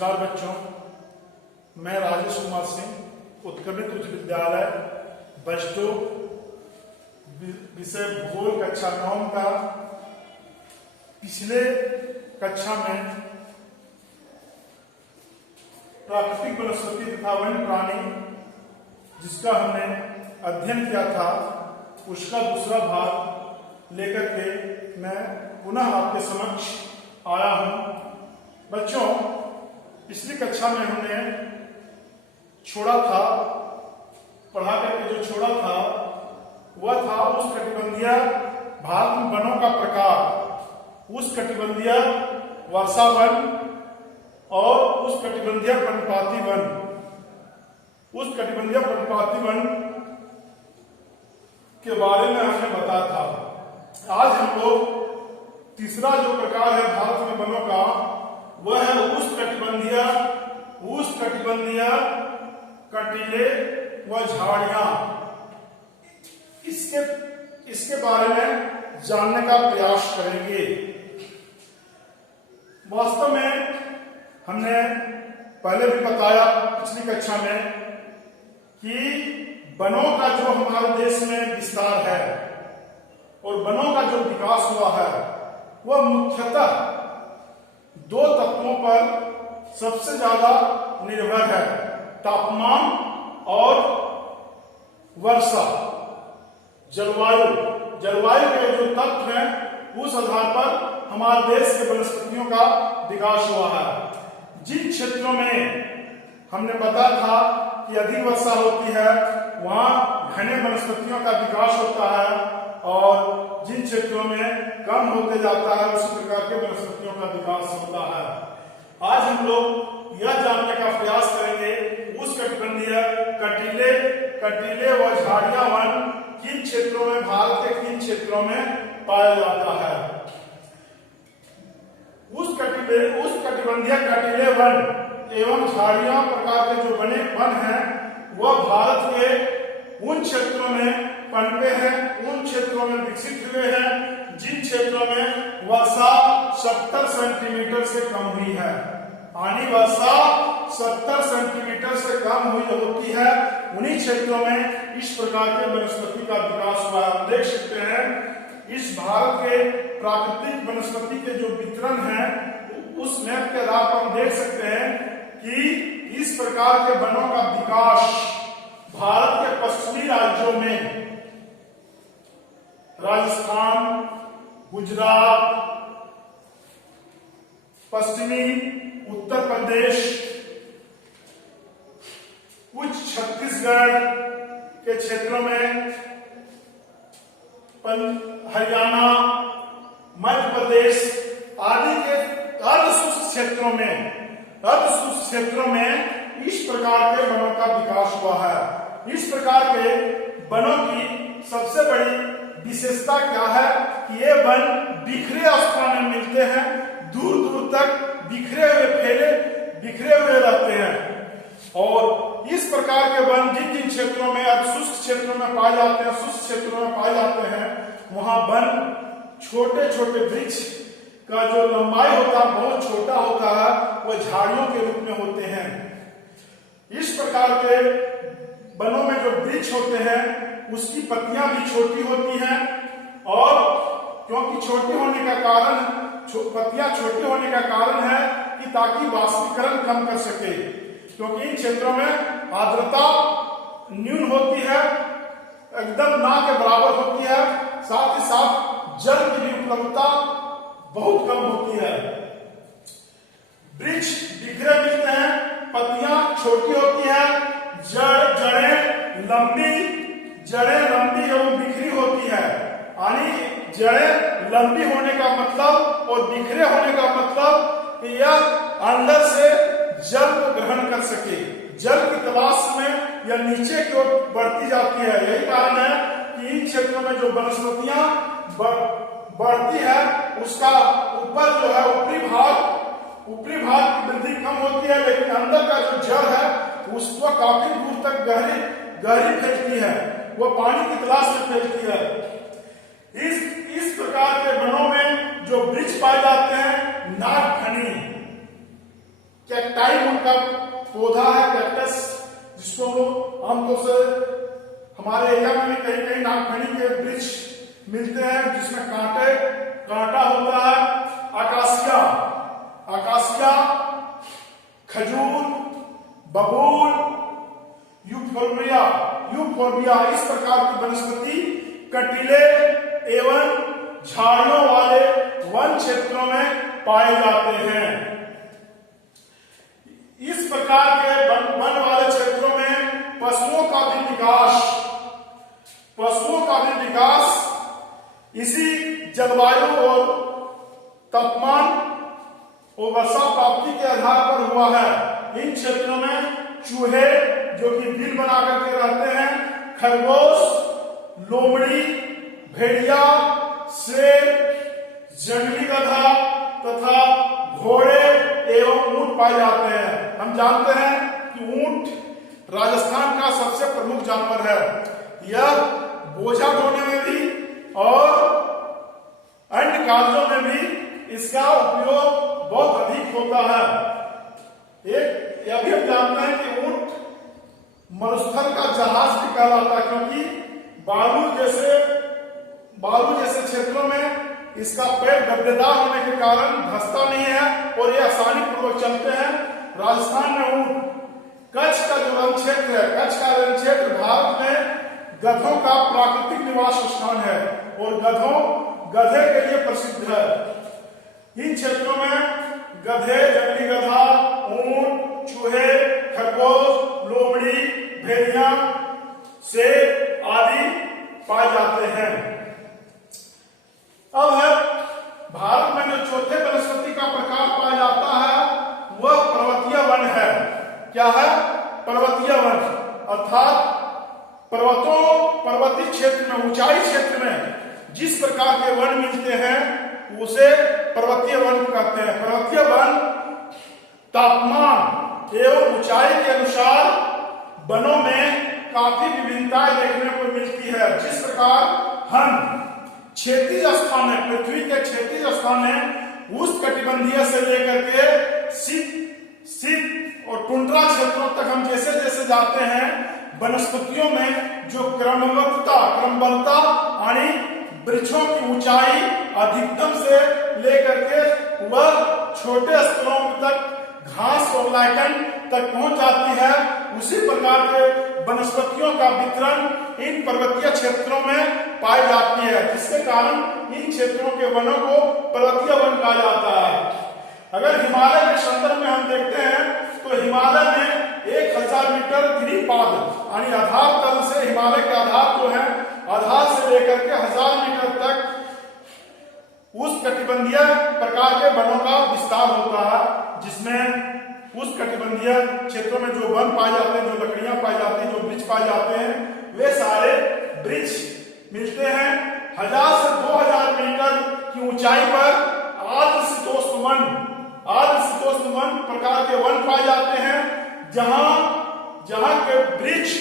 नमस्कार बच्चों, मैं राजेश कुमार सिंह उत्क्रमित उच्च विद्यालय बस्टो विषय भूगोल कक्षा 9 का पिछले कक्षा में प्राकृतिक वनस्पति तथा वन्य प्राणी जिसका हमने अध्ययन किया था उसका दूसरा भाग लेकर के मैं पुनः आपके समक्ष आया हूं। बच्चों, पिछली कक्षा में हमने छोड़ा था, पढ़ा करके जो छोड़ा था वह था उष्णकटिबंधीय भारत में वनों का प्रकार, उष्णकटिबंधीय वर्षा वन और उष्णकटिबंधीय पर्णपाती वन। उष्णकटिबंधीय पर्णपाती वन के बारे में हमने बताया था। आज हम लोग तीसरा जो प्रकार है भारत में वनों का वह है उष्णकटिबंधीय कटीले व झाड़ियां। इसके बारे में जानने का प्रयास करेंगे। वास्तव में हमने पहले भी बताया पिछली कक्षा में कि वनों का जो हमारे देश में विस्तार है और वनों का जो विकास हुआ है वह मुख्यतः दो तत्वों पर सबसे ज्यादा निर्भर है, तापमान और वर्षा। जलवायु के जो तत्व हैं उस आधार पर हमारे देश के वनस्पतियों का विकास हुआ है। जिन क्षेत्रों में हमने बताया था कि अधिक वर्षा होती है वहां घने वनस्पतियों का विकास होता है और जिन क्षेत्रों में कम होते जाता है उसी प्रकार के वनस्पतियों का विकास होता है। आज हम लोग यह जानने का प्रयास करेंगे उष्णकटिबंधीय कटीले व झाड़ियां वन किन क्षेत्रों में, भारत के किन क्षेत्रों में पाया जाता है। उष्णकटिबंधीय कटीले वन एवं झाड़ियां प्रकार के जो बने वन हैं वह भारत के उन क्षेत्रों में पनपे हैं, उन क्षेत्रों में विकसित हुए हैं जिन क्षेत्रों में वर्षा 70 सेंटीमीटर से कम हुई है। पानी वर्षा 70 सेंटीमीटर से कम होती है, उन्हीं क्षेत्रों में इस प्रकार के वनस्पति का विकास हुआ है। देख सकते हैं इस भारत के प्राकृतिक वनस्पति के जो वितरण है उस मैप के आधार पर हम देख सकते हैं कि इस प्रकार के वनों का विकास भारत के पश्चिमी राज्यों में राजस्थान, गुजरात, पश्चिमी उत्तर प्रदेश, कुछ छत्तीसगढ़ के क्षेत्रों में, हरियाणा, मध्य प्रदेश आदि के अर्धशुष्क क्षेत्रों में इस प्रकार के वनों का विकास हुआ है। इस प्रकार के वनों की सबसे बड़ी विशेषता क्या है कि ये वन बिखरे अवस्था में मिलते हैं, दूर दूर तक बिखरे हुए रहते हैं। और इस प्रकार के वन जिन जिन क्षेत्रों में शुष्क क्षेत्रों में पाए जाते हैं, शुष्क क्षेत्रों में पाए जाते हैं वहां वन छोटे छोटे वृक्ष का जो लंबाई होता है बहुत छोटा होता है, वह झाड़ियों के रूप में होते हैं। इस प्रकार के वनों में जो वृक्ष होते हैं उसकी पत्तियां भी छोटी होती हैं और क्योंकि पत्तियां छोटी होने का कारण है कि ताकि वाष्पीकरण कम कर सके, क्योंकि इन क्षेत्रों में आर्द्रता न्यून होती है, एकदम ना के बराबर होती है, साथ ही साथ जल की भी उपलब्धता बहुत कम होती है। वृक्ष बिखरे मिलते हैं, पत्तियां छोटी होती है, जड़ें लंबी एवं बिखरी होती है। यानी जड़ें लंबी होने का मतलब और बिखरे होने का मतलब कि यह अंदर से जल को ग्रहण कर सके, जल की तलाश में यह नीचे की ओर बढ़ती जाती है। यही कारण है कि इन क्षेत्रों में जो वनस्पतियां बढ़ती है उसका ऊपर जो है ऊपरी भाग की वृद्धि कम होती है, लेकिन अंदर का जो जड़ है उसको काफी दूर तक गहरी फैलती है, वो पानी की तलाश में फैलती है। इस प्रकार के वनों में जो वृक्ष पाए जाते हैं नागफनी, कैक्टाई वुड का पौधा है, कैक्टस, जिसको हम लोग आमतौर से हमारे एरिया में भी कहीं कहीं नागफनी के वृक्ष मिलते हैं जिसमें कांटा होता है। आकाशिया, खजूर, बबूल, यूफोर्बिया इस प्रकार की वनस्पति कटीले एवं झाड़ियों वाले वन क्षेत्रों में पाए जाते हैं। इस प्रकार के वन वाले क्षेत्रों में पशुओं का भी विकास इसी जलवायु और तापमान और वर्षा प्राप्ति के आधार पर हुआ है। इन क्षेत्रों में चूहे जो कि बिल बना करके रहते हैं, खरगोश, लोमड़ी, भेड़िया, शेर, जंगली गधा तथा घोड़े एवं ऊंट पाए जाते हैं। हम जानते हैं कि ऊंट राजस्थान का सबसे प्रमुख जानवर है। यह बोझा ढोने में भी और अन्य कार्यों में भी इसका उपयोग बहुत अधिक होता है। यह भी हम जानते हैं कि ऊंट मरुस्थल का जहाज भी कहलाता है, क्योंकि बालू जैसे क्षेत्रों में इसका पैर गद्देदार होने के कारण धंसता नहीं है और ये आसानी पूर्वक चलते हैं। राजस्थान में ऊंट, कच्छ का जो रण क्षेत्र है, कच्छ का रण क्षेत्र भारत में गधों का प्राकृतिक निवास स्थान है और गधे के लिए प्रसिद्ध है। इन क्षेत्रों में गधे, जंगली गधा, ऊंट, चूहे, खरगोश, लोमड़ी, भेड़िया, शेर आदि पाए जाते हैं। अब है भारत में जो चौथे वनस्पति का प्रकार पाया जाता है वह पर्वतीय वन है। क्या है? पर्वतीय वन, अर्थात पर्वतीय क्षेत्र में, ऊंचाई क्षेत्र में जिस प्रकार के वन मिलते हैं उसे पर्वतीय वन कहते हैं। पर्वतीय वन तापमान एवं ऊंचाई के अनुसार वनों में काफी विभिन्नताएं देखने को मिलती है। जिस प्रकार हम क्षैतिज स्थान है, पृथ्वी के क्षैतिज स्थान है, उष्णकटिबंधीय से लेकर के शीत और टुंड्रा क्षेत्रों तक हम जैसे जैसे जाते हैं, वनस्पतियों में जो क्रमबद्धता यानी वृक्षों की ऊंचाई अधिकतम से लेकर के वह छोटे स्तरों तक घास और लाइकन तक पहुंच जाती है, उसी प्रकार के वनस्पतियों का वितरण इन पर्वतीय क्षेत्रों में पाई जाती है, जिसके कारण इन क्षेत्रों के वनों को पर्वतीय वन कहा जाता है। अगर हिमालय के संदर्भ में हम देखते हैं तो हिमालय में 1000 मीटर गिरिपाद यानी आधार तल से, हिमालय के आधार जो है, आधार से लेकर के 1000 मीटर तक उष्णकटिबंधीय प्रकार के वनों का विस्तार होता है, जिसमें उष्णकटिबंधीय क्षेत्रों में जो वन पाए जाते हैं, जो लकड़ियां पाई जाती हैं, जो वृक्ष पाए जाते हैं, वे सारे वृक्ष मिलते हैं 1000 से 2000 मीटर की ऊंचाई पर। आर्द्रशीतोष्ण वन प्रकार के वन पाए जाते हैं, जहां के वृक्ष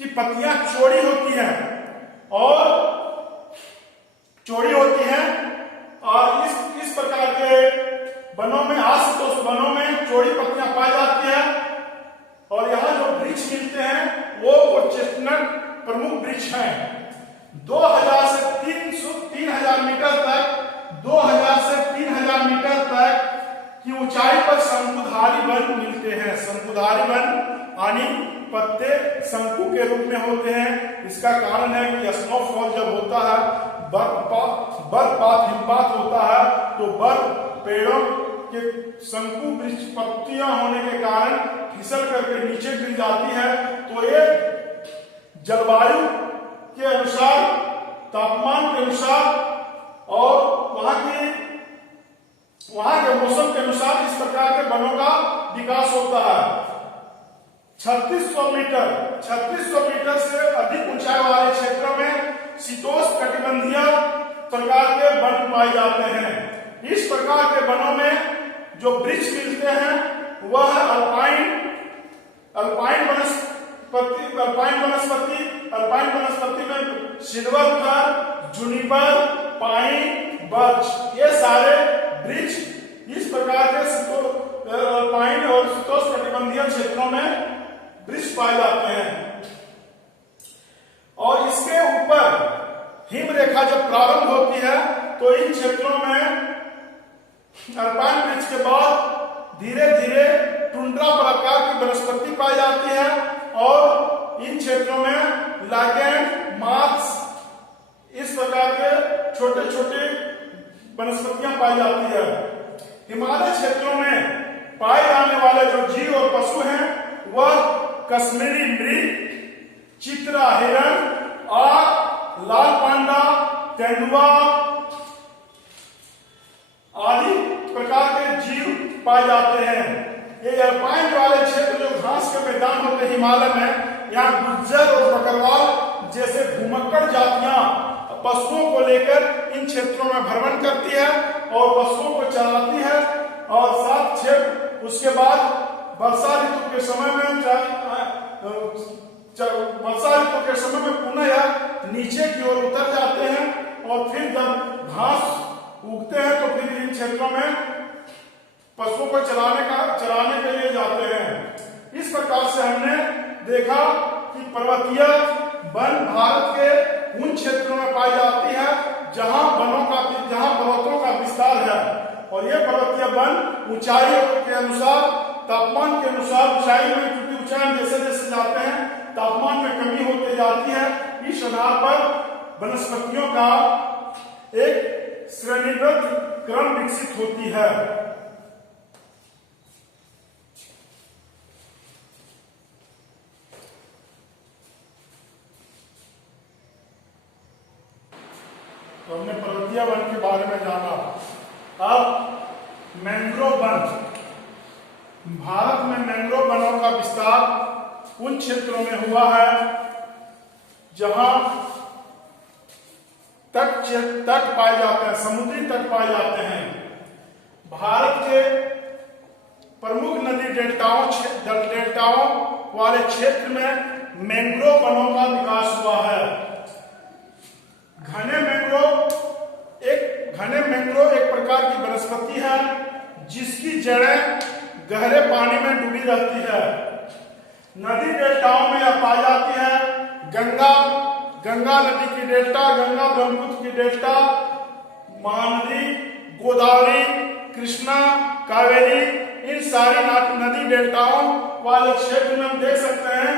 की पत्तियां चौड़ी होती हैं और इस प्रकार के वनों में, आर्द्रशीतोष्ण वनों में चौड़ी पत्तियां पाई जाती है। और यहाँ जो वृक्ष मिलते हैं वो चेस्टनट प्रमुख वृक्ष हैं। 2000 से 3000 मीटर तक, 2000 से 3000 मीटर तक की ऊंचाई पर शंकुधारी वन मिलते हैं। शंकुधारी वन यानी पत्ते शंकु के रूप में होते हैं। इसका कारण है कि स्नोफॉल जब होता है, बर्फपात हिमपात होता है, तो बर्फ पेड़ों के शंकु वृक्ष पत्तियां होने के कारण फिसल करके नीचे गिर जाती है। तो ये जलवायु के अनुसार, तापमान के अनुसार और वहां के मौसम के अनुसार इस प्रकार के वनों का विकास होता है। 3600 मीटर से अधिक ऊंचाई वाले क्षेत्रों में शीतोष्ण कटिबंधीय प्रकार के वन पाए जाते हैं। इस प्रकार के वनों में जो वृक्ष मिलते हैं वह अल्पाइन वनस्पति में silver fir, juniper, pine, birch, ये सारे वृक्ष इस प्रकार के अल्पाइन और शीतोष्णकटिबंधीय क्षेत्रों में वृक्ष पाए जाते हैं। और इसके ऊपर हिम रेखा जब प्रारंभ होती है तो इन क्षेत्रों में अल्पाइन वृक्ष के बाद धीरे धीरे टुंड्रा प्रकार की वनस्पति पाई जाती है और इन क्षेत्रों में लाइकेन, मार्क्स, इस प्रकार के छोटे छोटे वनस्पतियां पाई जाती है। हिमालय क्षेत्रों में पाए जाने वाले जो जीव और पशु हैं वह कश्मीरी मृग, चित्रा हिरण, आग, लाल पांडा, तेंदुआ आदि प्रकार के जीव पाए जाते हैं। ये अल्पाइन वाले क्षेत्र जो घास के मैदान होते हैं हिमालय में, यहाँ गुज्जर और बकरवाल जैसे घुमक्कड़ जातियां पशुओं को लेकर इन क्षेत्रों में भ्रमण करती है और पशुओं को चराती है। और साथ क्षेत्र उसके बाद वर्षा ऋतु के समय में पुनः यह नीचे की ओर उतर जाते हैं और फिर जब घास उगते हैं तो फिर इन क्षेत्रों में पशुओं को चराने के लिए जाते हैं। इस प्रकार से हमने देखा कि पर्वतीय वन भारत के उन क्षेत्रों में पाई जाती है जहां पर्वतों का विस्तार है और ये पर्वतीय वन ऊंचाई के अनुसार, तापमान के अनुसार ऊंचाई में, क्योंकि ऊंचाई जैसे जैसे जाते हैं तापमान में कमी होती जाती है, इस आधार पर वनस्पतियों का एक श्रेणीबद्ध क्रम विकसित होती है। तो हमने पर्वतीय वन के बारे में जाना। अब मैंग्रोव वन। भारत में मैंग्रोव वनों का विस्तार उन क्षेत्रों में हुआ है जहां तट पाए जाते हैं, समुद्री तट पाए जाते हैं। भारत के प्रमुख नदी डेल्टाओं वाले क्षेत्र में मैंग्रोव वनों का विकास हुआ है। घने मैंग्रोव एक प्रकार की वनस्पति है जिसकी जड़ें गहरे पानी में डूबी रहती है। नदी डेल्टाओं में यह पाई जाती है। गंगा नदी की डेल्टा, गंगा ब्रह्मपुत्र की डेल्टा, महानदी, गोदावरी, कृष्णा, कावेरी, इन सारी नदी डेल्टाओं वाले क्षेत्र में हम देख सकते हैं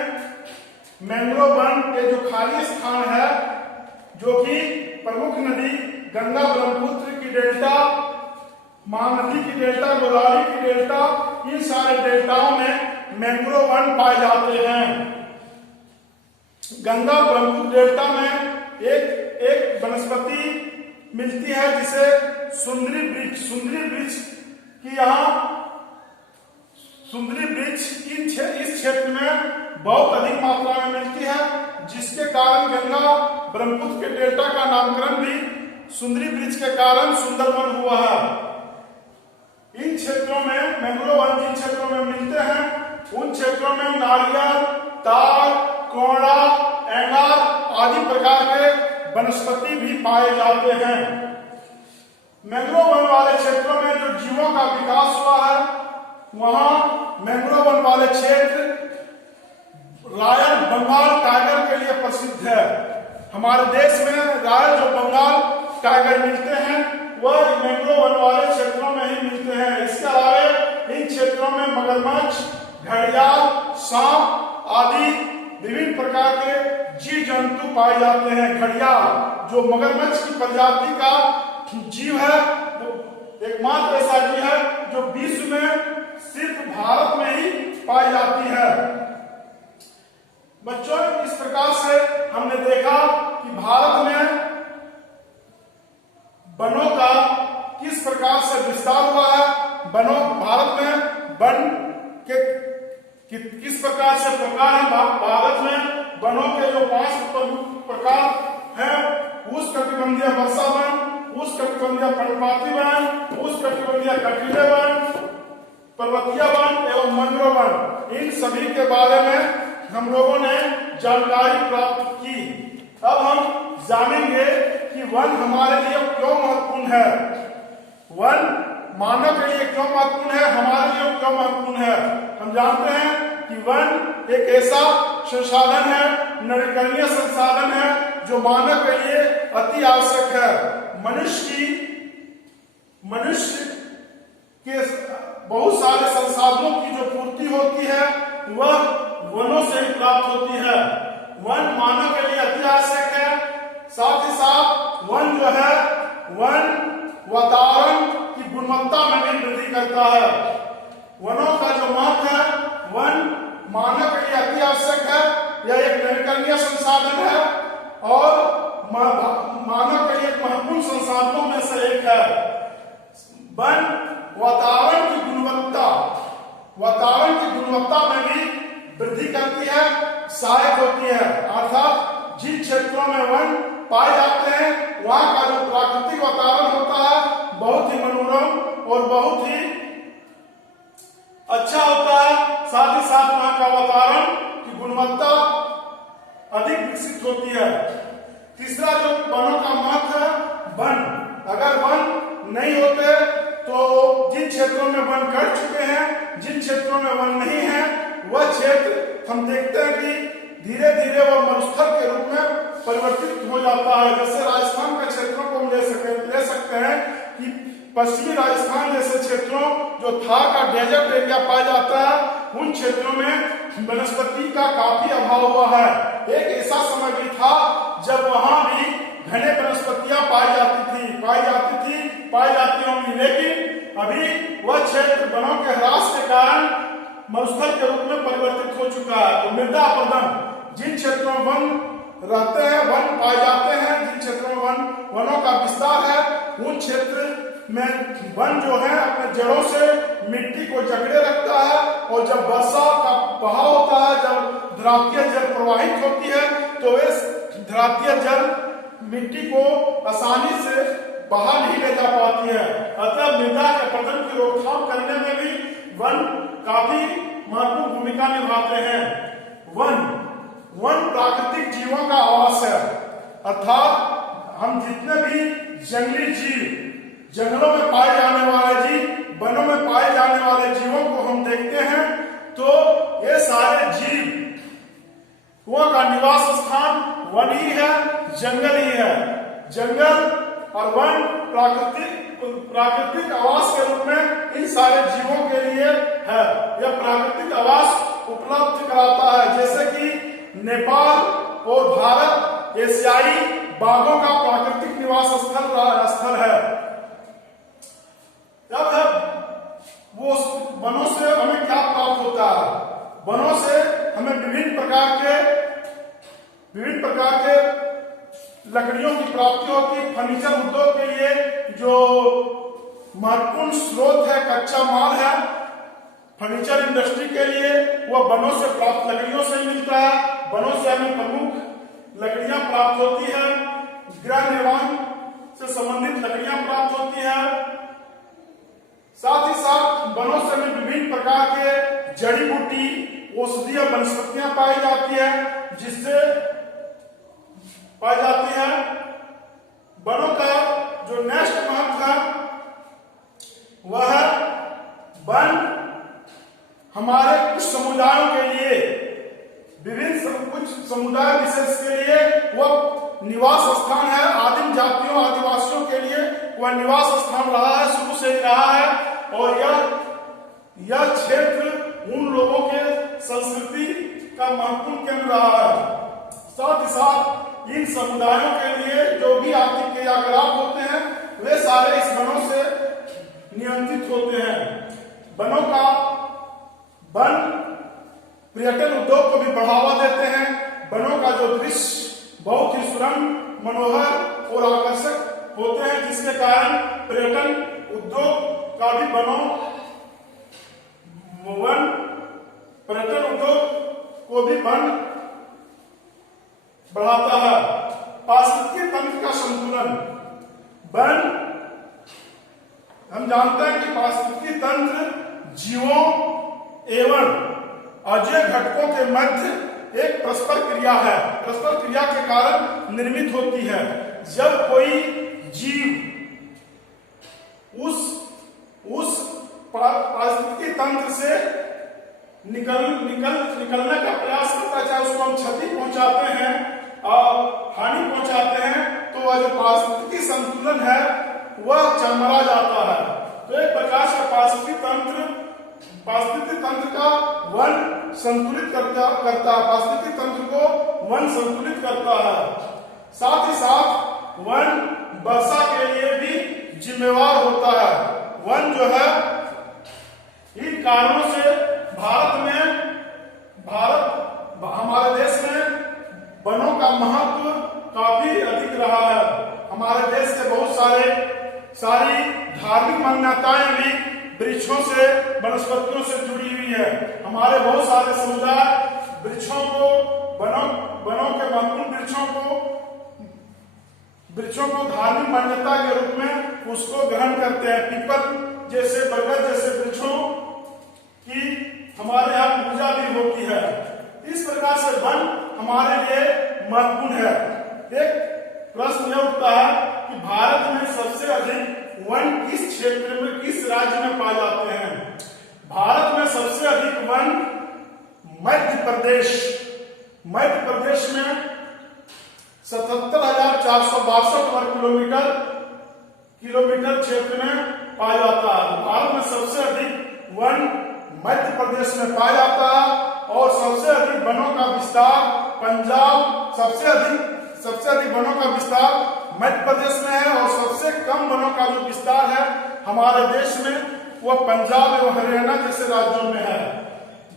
मैंग्रोव वन के जो खाली स्थान है, जो कि प्रमुख नदी गंगा ब्रह्मपुत्र की डेल्टा, महानदी की डेल्टा, गोदावरी की डेल्टा, इन सारे डेल्टाओं में मैंग्रोव वन पाए जाते हैं। गंगा ब्रह्मपुत्र डेल्टा में एक वनस्पति मिलती है जिसे सुंदरी वृक्ष इस क्षेत्र में बहुत अधिक मात्रा में मिलती है, जिसके कारण गंगा ब्रह्मपुत्र के डेल्टा का नामकरण भी सुंदरी वृक्ष के कारण सुंदरवन हुआ है। इन क्षेत्रों में मैंग्रोव वन जिन क्षेत्रों में मिलते हैं उन क्षेत्रों में नारियल, ताड़, कोड़ा, एंगार आदि प्रकार के वनस्पति भी पाए जाते हैं। मैंग्रोव वन वाले क्षेत्रों में जो जीवों का विकास हुआ है, वहां मैंग्रोव वन वाले क्षेत्र रॉयल बंगाल टाइगर के लिए प्रसिद्ध है। हमारे देश में रॉयल जो बंगाल टाइगर मिलते हैं वह मैंग्रोव वन वाले क्षेत्रों में ही मिलते हैं। इसके अलावा इन क्षेत्रों में मगरमच्छ, घड़ियाल, सांप आदि विभिन्न प्रकार के जीव जंतु पाए जाते हैं। घड़ियाल जो मगरमच्छ की प्रजाति का जीव है, वो एकमात्र ऐसा जीव है जो विश्व में सिर्फ भारत में ही पाई जाती है। बच्चों, इस प्रकार से हमने देखा कि भारत में वनों का किस प्रकार से विस्तार हुआ है। भारत में वन के किस प्रकार से प्रकार है। भारत में वनों के जो 5 प्रमुख प्रकार हैं, उष्णकटिबंधीय वर्षा वन, उष्णकटिबंधीय पर्णपाती वन, उष्णकटिबंधीय कटीले वन, पर्वतीय वन एवं मैंग्रोव वन, इन सभी के बारे में हम लोगों ने जानकारी प्राप्त की। अब हम जानेंगे कि वन हमारे लिए क्यों महत्वपूर्ण है। वन मानव के लिए क्यों महत्वपूर्ण है, हमारे लिए क्यों महत्वपूर्ण है। हम जानते हैं कि वन एक ऐसा संसाधन है, नवीकरणीय संसाधन है, जो मानव के लिए अति आवश्यक है। मनुष्य के बहुत सारे संसाधनों की जो पूर्ति होती है वह वनों से ही प्राप्त होती है। वन मानव के लिए अति आवश्यक है। साथ ही साथ वन जो है, वन वातावरण की गुणवत्ता में भी वृद्धि करता है। वनों का जो महत्व है, वन मानव के लिए अति आवश्यक है। यह एक नवीकरणीय संसाधन है और मानव के लिए महत्वपूर्ण संसाधनों में से एक है। वन वातावरण की गुणवत्ता में भी वृद्धि करती है, सहायक होती है। अर्थात जिन क्षेत्रों में वन पाए जाते हैं वहां का जो प्राकृतिक वातावरण होता है बहुत ही मनोरम और बहुत ही अच्छा होता है। साथ ही साथ वहां का वातावरण की गुणवत्ता अधिक विकसित होती है। तीसरा जो वनों का महत्व है, वन अगर वन नहीं होते तो जिन क्षेत्रों में वन कट चुके हैं, जिन क्षेत्रों में वन नहीं है, वह क्षेत्र हम देखते हैं कि धीरे धीरे वह मरुस्थल के रूप में परिवर्तित हो जाता है। जैसे राजस्थान के क्षेत्रों को हम ले सकते हैं कि पश्चिमी राजस्थान जैसे क्षेत्रों जो थार का डेजर्ट एरिया पाया जाता है, उन क्षेत्रों में वनस्पति का काफी अभाव हुआ है। एक ऐसा समय भी था जब वहां भी घने वनस्पतियां पाई जाती होंगी, लेकिन अभी वह क्षेत्र वनों के ह्रास के कारण मरुस्थल के रूप में परिवर्तित हो चुका है। तो मृदा अपरदन, जिन क्षेत्रों में वन रहते हैं, वन पाए जाते हैं, जिन क्षेत्रों में वनों का विस्तार है, उन क्षेत्र में वन जो है अपने जड़ों से मिट्टी को जकड़े रखता है और जब वर्षा का बहाव होता है, जब धरातीय जल प्रवाहित होती है, तो इस धरातीय जल मिट्टी को आसानी से बाहर नहीं ले जा पाती है। अतः मृदा के अपरदन की रोकथाम करने में भी वन काफी महत्वपूर्ण भूमिका निभाते हैं। वन प्राकृतिक जीवों का आवास है। अर्थात हम जितने भी जंगली जीव, जंगलों में पाए जाने वाले जीव, वनों में पाए जाने वाले जीवों को हम देखते हैं तो ये सारे जीव का निवास स्थान वन ही है, जंगल ही है। जंगल और वन प्राकृतिक आवास के रूप में इन सारे जीवों के लिए है। यह प्राकृतिक आवास उपलब्ध कराता है, जैसे कि नेपाल और भारत एशियाई बाघों का प्राकृतिक निवास स्थल है। वो वनों से हमें क्या प्राप्त होता है? वनों से हमें विभिन्न प्रकार के लकड़ियों की प्राप्ति होती है। फर्नीचर उद्योग के लिए जो महत्वपूर्ण स्रोत है, कच्चा माल है फर्नीचर इंडस्ट्री के लिए, वह वनों से प्राप्त लकड़ियों से मिलता है। वनों से हमें प्रमुख लकड़ियां प्राप्त होती है। गृह निर्माण से संबंधित लकड़ियां प्राप्त होती है। साथ ही साथ वनों से हमें विभिन्न प्रकार के जड़ी बूटी, औषधीय वनस्पतियां पाई जाती है, जिससे पाई जाती है। वनों का जो नेक्स्ट महत्व है वह है वन हमारे कुछ समुदायों के लिए, कुछ समुदाय विशेष के लिए वह निवास स्थान है। आदिम जातियों, आदिवासियों के लिए वह निवास स्थान रहा है, शुरू से ही रहा है। और यह क्षेत्र उन लोगों के संस्कृति का महत्वपूर्ण केंद्र रहा है। साथ ही साथ इन समुदायों के लिए जो भी आर्थिक क्रियाकलाप होते हैं वे सारे इस वनों से नियंत्रित होते हैं। वन पर्यटन उद्योग को भी बढ़ावा देते हैं। वनों का जो दृश्य बहुत ही सुरम्य, मनोहर और आकर्षक होते हैं, जिसके कारण पर्यटन उद्योग का भी पर्यटन उद्योग को भी वन बढ़ाता है। पारिस्थितिकी तंत्र का संतुलन, वन हम जानते हैं कि पारिस्थितिकी तंत्र जीवों एवं अजैव घटकों के मध्य एक परस्पर क्रिया है। परस्पर क्रिया के कारण निर्मित होती है। जब कोई जीव उस उस पारिस्थितिकी तंत्र से निकलने का प्रयास करता है, चाहे उसको हम क्षति पहुंचाते हैं और हानि पहुंचाते हैं, तो वह जो पारिस्थितिकी संतुलन है वह चरमरा जाता है। तो एक प्रकार से पारिस्थितिकी तंत्र का वन संतुलित करता है, पारिस्थितिकी तंत्र को वन संतुलित करता है। साथ ही साथ वन वर्षा के लिए भी जिम्मेवार होता है। वन जो है, इन कारणों से हमारे देश में वनों का महत्व काफी अधिक रहा है। हमारे देश के बहुत सारी धार्मिक मान्यताएं भी वृक्षों से, वनस्पतियों से जुड़ी हुई है। हमारे बहुत सारे समुदाय वृक्षों को, वनों के महत्वपूर्ण वृक्षों को धार्मिक मान्यता के रूप में उसको ग्रहण करते हैं। पीपल जैसे, बरगद जैसे वृक्षों की हमारे यहाँ पूजा भी होती है। इस प्रकार से वन हमारे लिए महत्वपूर्ण है। एक प्रश्न यह उठता है कि भारत में सबसे अधिक वन किस क्षेत्र में, किस राज्य में पाए जाते हैं? भारत में सबसे अधिक वन मध्य प्रदेश में 77,462 वर्ग किलोमीटर क्षेत्र में पाया जाता है। भारत में सबसे अधिक वन मध्य प्रदेश में पाया जाता है और सबसे अधिक वनों का विस्तार पंजाब, सबसे अधिक वनों का विस्तार मध्य प्रदेश में है और सबसे कम वनों का जो विस्तार है हमारे देश में वह पंजाब एवं हरियाणा जैसे राज्यों में है।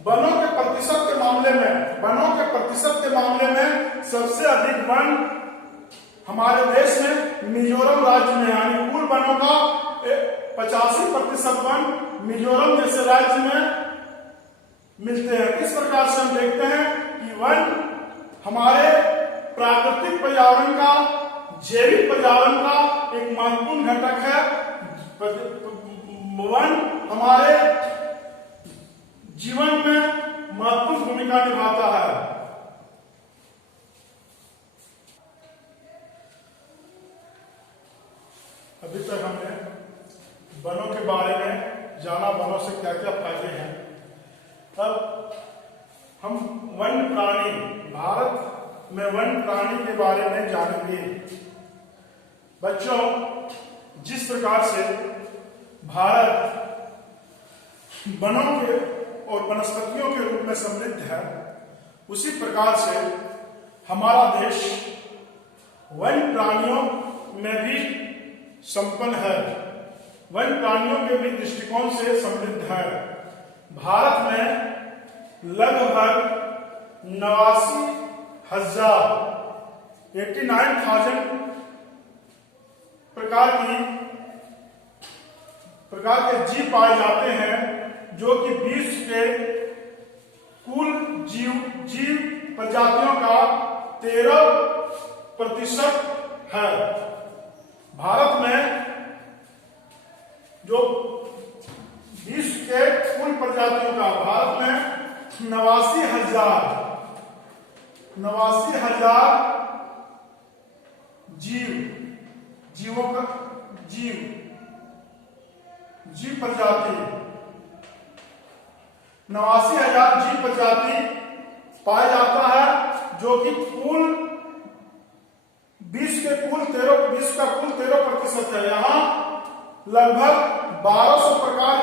वनों के प्रतिशत के मामले में सबसे अधिक वन हमारे देश में मिजोरम राज्य में, यानी कुल वनों का 85% वन मिजोरम जैसे राज्य में मिलते हैं। इस प्रकार से हम देखते हैं कि वन हमारे प्राकृतिक पर्यावरण का, जैविक पर्यावरण का एक महत्वपूर्ण घटक है। वन हमारे जीवन में महत्वपूर्ण भूमिका निभाता है। अभी तक हमने वनों के बारे में जाना, वनों से क्या क्या फायदे हैं। अब हम भारत में वन प्राणी के बारे में जानेंगे। बच्चों, जिस प्रकार से भारत वनों के और वनस्पतियों के रूप में समृद्ध है, उसी प्रकार से हमारा देश वन प्राणियों में भी संपन्न है, वन प्राणियों के भी दृष्टिकोण से समृद्ध है। भारत में लगभग 89,000 प्रकार के जीव पाए जाते हैं, जो कि विश्व के कुल जीव प्रजातियों का 13% है। भारत में जो विश्व के कुल प्रजातियों का, भारत में 89,000 जीव प्रजाति 89,000 जीव प्रजाति पाया जाता है, जो कि कुल विश्व का कुल 13% है। यहाँ लगभग 1200 प्रकार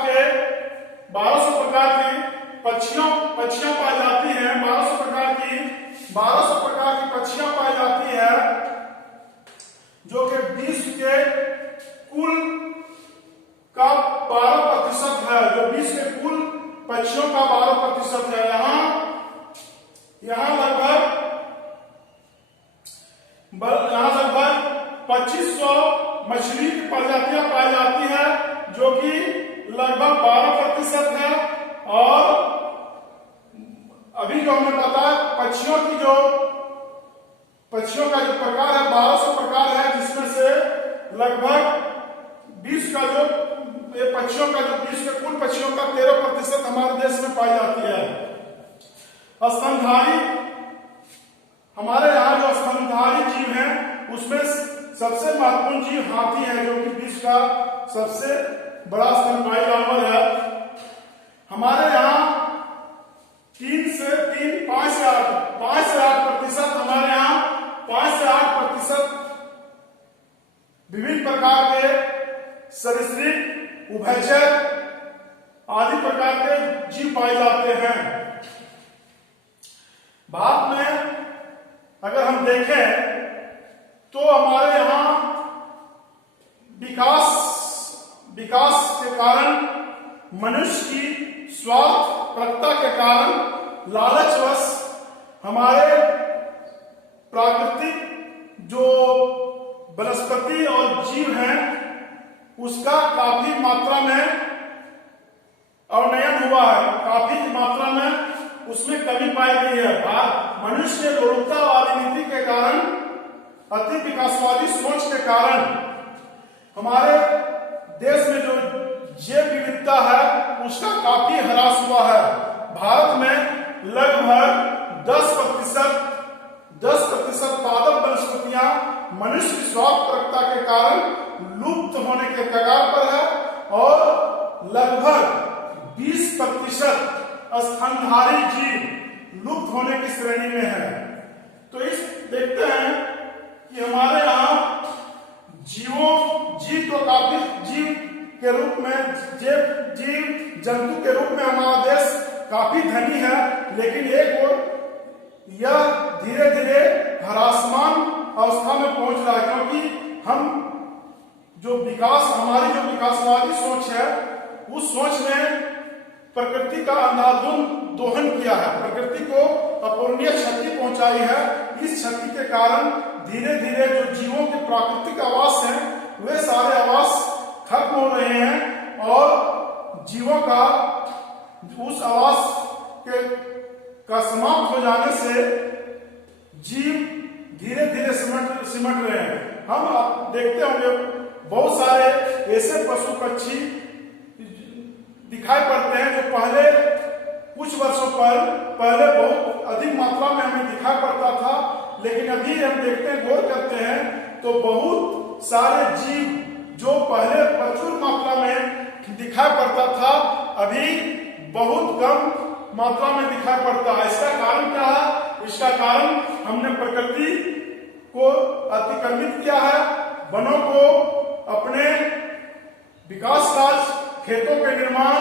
की पक्षियां पाई जाती हैं। 1200 प्रकार की पक्षियां पाई जाती है, जो कि विश्व के कुल का 12% है, जो विश्व के कुल पक्षियों का 12% है। यहाँ लगभग 2500 मछली की प्रजातियां पाई जाती है, जो कि लगभग 12% है। और अभी जो हमने बताया पक्षियों का जो प्रकार है 1200 प्रकार है, जिसमें से लगभग 20 का जो पक्षियों का जो 20 के कुल पक्षियों का 13% हमारे देश में पाई जाती है। स्तनधारी, हमारे यहाँ जो स्तनधारी जीव हैं उसमें सबसे महत्वपूर्ण जीव हाथी है, जो कि विश्व का सबसे बड़ा स्तनपायी जानवर है। हमारे यहाँ 5 से 8% हमारे यहाँ 5 से 8% विभिन्न प्रकार के सरीसृप, उभयचर आदि प्रकार के जीव पाए जाते हैं। भारत में अगर हम देखें तो हमारे यहाँ विकास के कारण, मनुष्य की स्वार्थपरता के कारण, लालचवश हमारे प्राकृतिक जो वनस्पति और जीव हैं उसका काफी मात्रा में अवनयन हुआ है, काफी मात्रा में उसमें कमी पाई गई है। मनुष्य के लोलुपतावादी नीति के कारण, अति विकासवादी सोच के कारण हमारे देश में जो जैव विविधता है उसका काफी ह्रास हुआ है। भारत में लगभग 10% पादप वनस्पतियां मनुष्य की स्वार्थपरता के कारण लुप्त होने के कगार पर है और लगभग 20% स्तनधारी जीव लुप्त होने की श्रेणी में है। तो इस देखते हैं कि हमारे यहाँ जीव तो काफी जीव के रूप में, जीव जंतु के रूप में हमारा देश काफी धनी है, लेकिन एक ओर यह धीरे धीरे ह्रासमान अवस्था में पहुंच रहा है, क्योंकि हम हमारी जो विकासवादी सोच है उस सोच में प्रकृति का अंधाधुंध दोहन किया है, प्रकृति को अपूरणीय क्षति पहुंचाई है। इस क्षति के कारण धीरे धीरे जो जीवों के प्राकृतिक आवास हैं वे सारे आवास खत्म हो रहे हैं और जीवों का उस आवास का समाप्त हो जाने से जीव धीरे धीरे सिमट रहे हैं। हम देखते होंगे बहुत सारे ऐसे पशु पक्षी दिखाई पड़ते हैं जो पहले कुछ वर्षों पहले बहुत अधिक मात्रा में हमें दिखाई पड़ता था, लेकिन अभी हम देखते हैं, गौर करते हैं तो बहुत सारे जीव जो पहले प्रचुर मात्रा में दिखाई पड़ता था अभी बहुत कम मात्रा में दिखाई पड़ता है। इसका कारण क्या है? इसका कारण हमने प्रकृति को अतिक्रमित किया है, वनों को अपने विकास कार्य, खेतों के निर्माण,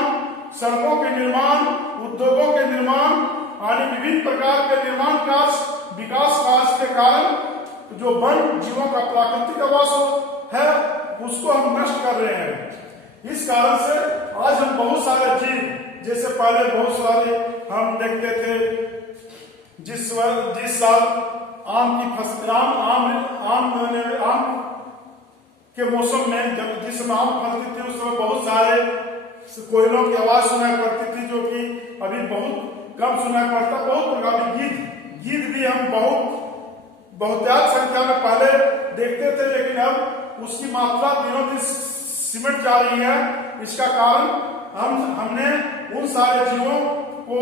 सड़कों के निर्माण, उद्योगों के निर्माण आदि विभिन्न प्रकार के निर्माण कार्य, विकास कार्य के कारण जो वन जीवों का प्राकृतिक आवास है उसको हम नष्ट कर रहे हैं। इस कारण से आज हम बहुत सारे जीव, जैसे पहले बहुत सारे हम देखते थे, जिस साल आम की फसल, आम के मौसम में जब जिस समय आम फलती थी उस समय बहुत सारे कोयलों की आवाज सुनाई पड़ती थी, जो कि अभी बहुत कम सुनाई पड़ता। बहुत प्रकार की गीत भी हम बहुतायत संख्या में पहले देखते थे, लेकिन अब उसकी मात्रा दिनों दिन सिमट जा रही है। इसका कारण हमने उन सारे जीवों को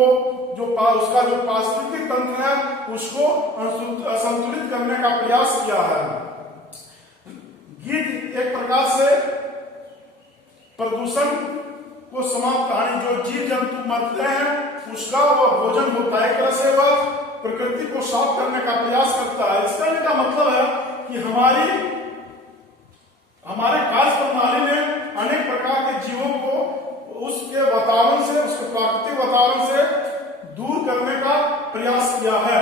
उसका जो पारिस्थितिक तंत्र है उसको असंतुलित करने का प्रयास किया है। गीत एक प्रकार से प्रदूषण को समाप्त, जो जीव जंतु मरते हैं उसका वह भोजन होता है, एक तरह से वह प्रकृति को साफ करने का प्रयास करता है। इसका का मतलब है कि हमारे कार्य प्रणाली में अनेक प्रकार के जीवों को उसके वातावरण से, उसके प्राकृतिक वातावरण से दूर करने का प्रयास किया है।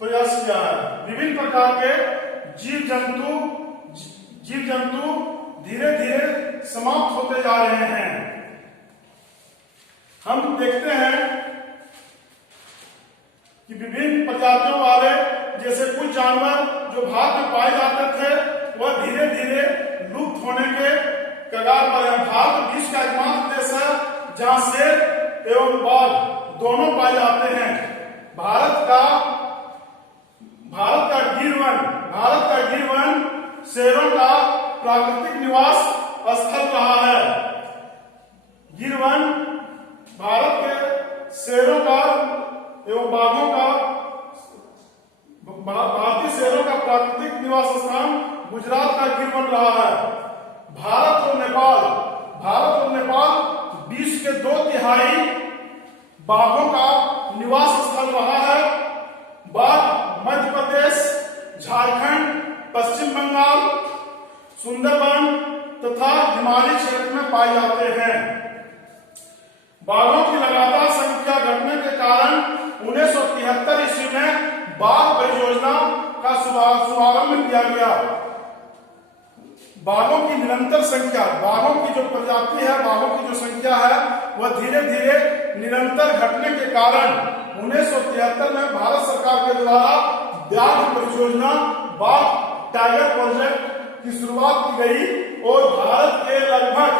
प्रयास किया है। विभिन्न प्रकार के जीव जंतु धीरे धीरे समाप्त होते जा रहे हैं। हम देखते हैं कि विभिन्न प्रजातियों वाले जैसे कुछ जानवर जो भारत में पाए जाते थे वह धीरे धीरे लुप्त होने के कगार पर है। भारत विश्व का एकमात्र देश है जहां शेर एवं बाघ दोनों पाए जाते हैं। भारत का गिर वन शेरों का प्राकृतिक निवास स्थल रहा है। गिर वन भारत के शेरों का एवं बाघों का भारतीय शेरों का प्राकृतिक निवास स्थान गुजरात का गिर वन रहा है। भारत और नेपाल विश्व के 2/3 बाघों का निवास स्थल रहा है। बाघ मध्य प्रदेश, झारखंड, पश्चिम बंगाल, सुंदरबन तथा हिमालय क्षेत्र में पाए जाते हैं। बाघों की लगातार संख्या घटने के कारण 1973 ईस्वी में बाघ परियोजना का शुभारंभ किया गया। बाघों की निरंतर संख्या, बाघों की जो प्रजाति है, बाघों की जो संख्या है वह धीरे धीरे निरंतर घटने के कारण 1973 में भारत सरकार के द्वारा व्याघ्र परियोजना बाघ टाइगर प्रोजेक्ट की शुरुआत की गई और भारत के लगभग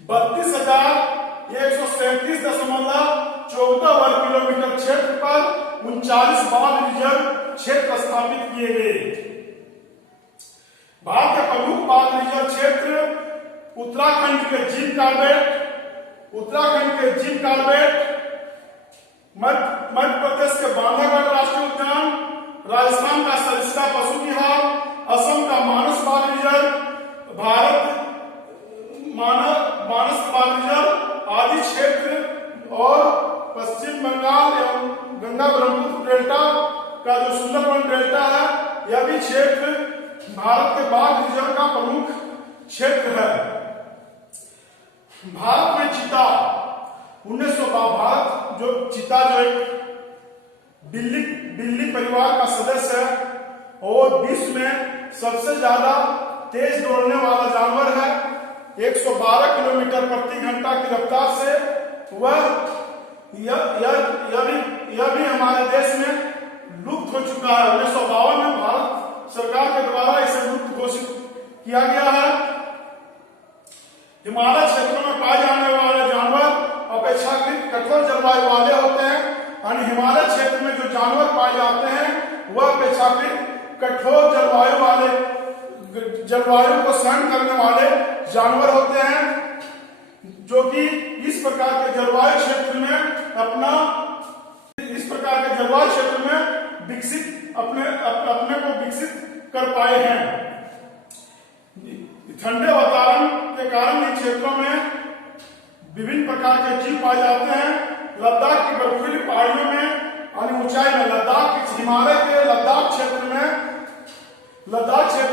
32,137.14 वर्ग किलोमीटर क्षेत्र पर 39 बाघ रिजर्व क्षेत्र स्थापित किए गए। भारत के प्रमुख बाघ रिजर्व क्षेत्र उत्तराखंड के जिम कॉर्बेट, मध्य प्रदेश के बांधवगढ़ राष्ट्रीय उद्यान, राजस्थान का सरिस्का पशु विहार, असम का मानस बाघ रिजर्व, भारत मानस बाघ रिजर्व आदि क्षेत्र और पश्चिम बंगाल एवं गंगा ब्रह्मपुत्र डेल्टा का जो सुंदरबन डेल्टा है यह भी क्षेत्र भारत के बाघ रिजर्व का प्रमुख क्षेत्र है। भारत में चीता 1900 भारत जो चीता जो एक बिल्ली परिवार का सदस्य है और विश्व में सबसे ज्यादा तेज दौड़ने वाला जानवर है। 112 किलोमीटर प्रति घंटा की रफ्तार से वह यह भी हमारे देश में लुप्त हो चुका है। 1952 में भारत सरकार के द्वारा इसे लुप्त घोषित किया गया है। हिमालय क्षेत्रों में पाए जाने वाले जानवर अपेक्षाकृत कठोर जलवायु वाले होते हैं, यानी हिमालय क्षेत्र में जो जानवर पाए जाते हैं वह अपेक्षाकृत कठोर जलवायु को सहन करने वाले जानवर होते हैं, जो कि इस प्रकार के जलवायु क्षेत्र में विकसित अपने को विकसित कर पाए हैं। ठंडे वातावरण के कारण इन क्षेत्रों में विभिन्न प्रकार के जीव पाए जाते हैं। लद्दाख की बर्फीली पहाड़ियों में यानी ऊंचाई में हिमालय के लद्दाख क्षेत्र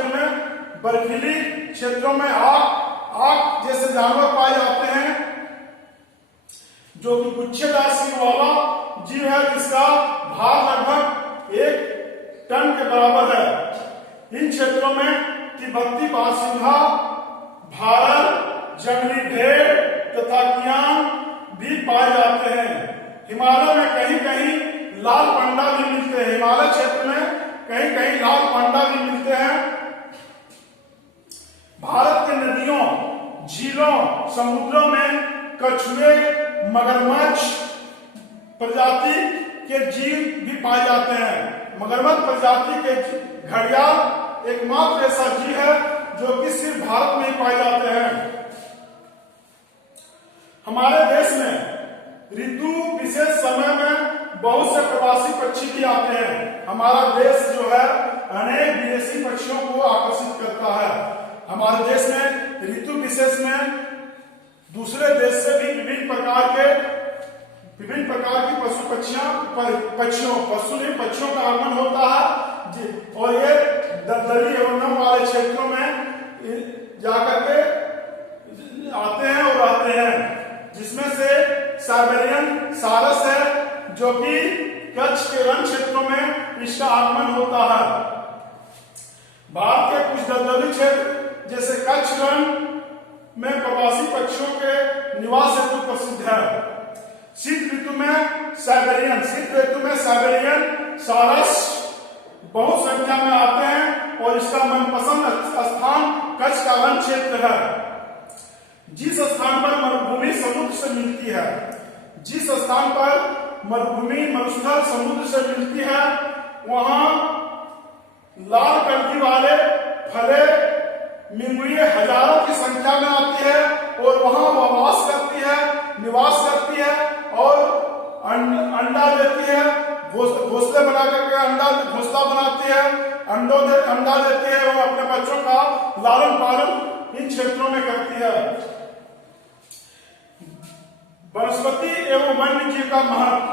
में बर्फीली क्षेत्रों में आग जैसे जानवर पाए जाते हैं, जो कि गुच्छेदार सिंग वाला जीव है जिसका भार लगभग 1 टन के बराबर है। इन क्षेत्रों में तिब्बती बारसिंघा, भारत, जंगली भेड़ तथा कियान भी पाए जाते हैं। हिमालय में कहीं कहीं लाल पांडा भी मिलते हैं। हिमालय क्षेत्र में कहीं कहीं लाल पांडा भी मिलते हैं। भारत के नदियों, झीलों, समुद्रों में कछुए, मगरमच्छ प्रजाति के जीव भी पाए जाते हैं। मगरमच्छ प्रजाति के घड़ियाल एकमात्र ऐसा जीव है जो कि सिर्फ भारत में ही पाए जाते हैं। हमारे देश में ऋतु विशेष समय में बहुत से प्रवासी पक्षी भी आते हैं। हमारा देश जो है अनेक विदेशी पक्षियों को आकर्षित करता है। हमारे देश में ऋतु विशेष में दूसरे देश से भी विभिन्न प्रकार की पक्षियों का आगमन होता है और ये दलदली एवं नम वाले क्षेत्रों में जाकर के आते हैं और रहते हैं, जिसमें से साइबेरियन सारस है जो कि कच्छ के रण क्षेत्रों में इसका आगमन होता है। भारत के कुछ दलदली क्षेत्र जैसे कच्छ रण में प्रवासी पक्षियों के निवास हेतु प्रसिद्ध है। शीत ऋतु में साइबेरियन सारस बहुत संख्या में आते हैं और इसका मनपसंद स्थान कच्छ का वन क्षेत्र है। जिस स्थान पर मरुभूमि समुद्र से मिलती है, जिस स्थान पर मरुभूमि मरुस्थल समुद्र से मिलती है, वहां लाल कलगी वाले फले मिंगुरिये हजारों की संख्या में आती है और वहां वह निवास करती है और अंडा देती है, घोंसले बना करके घोंसला बनाती है, अंडा देती है और अपने बच्चों का लालन पालन इन क्षेत्रों में करती है। वनस्पति एवं वन्य जीव का महत्व।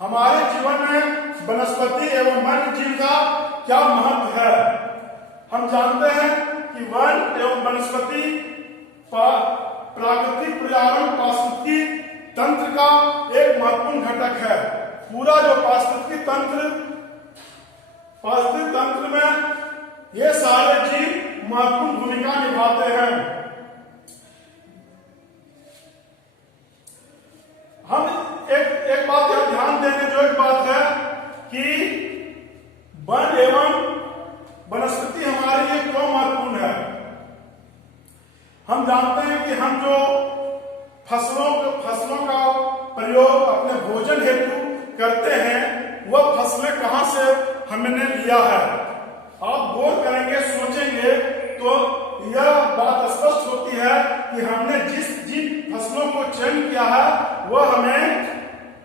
हमारे जीवन में वनस्पति एवं वन्य जीव का क्या महत्व है? हम जानते हैं कि वन एवं वनस्पति प्राकृतिक पर्यावरण पारिस्थितिकी तंत्र का एक महत्वपूर्ण घटक है। पूरा जो पारिस्थितिकी तंत्र में ये सारे जीव महत्वपूर्ण भूमिका निभाते हैं। हम एक बात यहां ध्यान देने जो एक बात है कि वन एवं वनस्पति हमारे लिए क्यों महत्वपूर्ण है। हम जानते हैं कि हम जो फसलों का प्रयोग अपने भोजन हेतु करते हैं, वह फसलें कहां से हमने लिया है। आप गौर करेंगे, सोचेंगे तो यह बात स्पष्ट होती है कि हमने जिन फसलों को चयन किया है वह हमें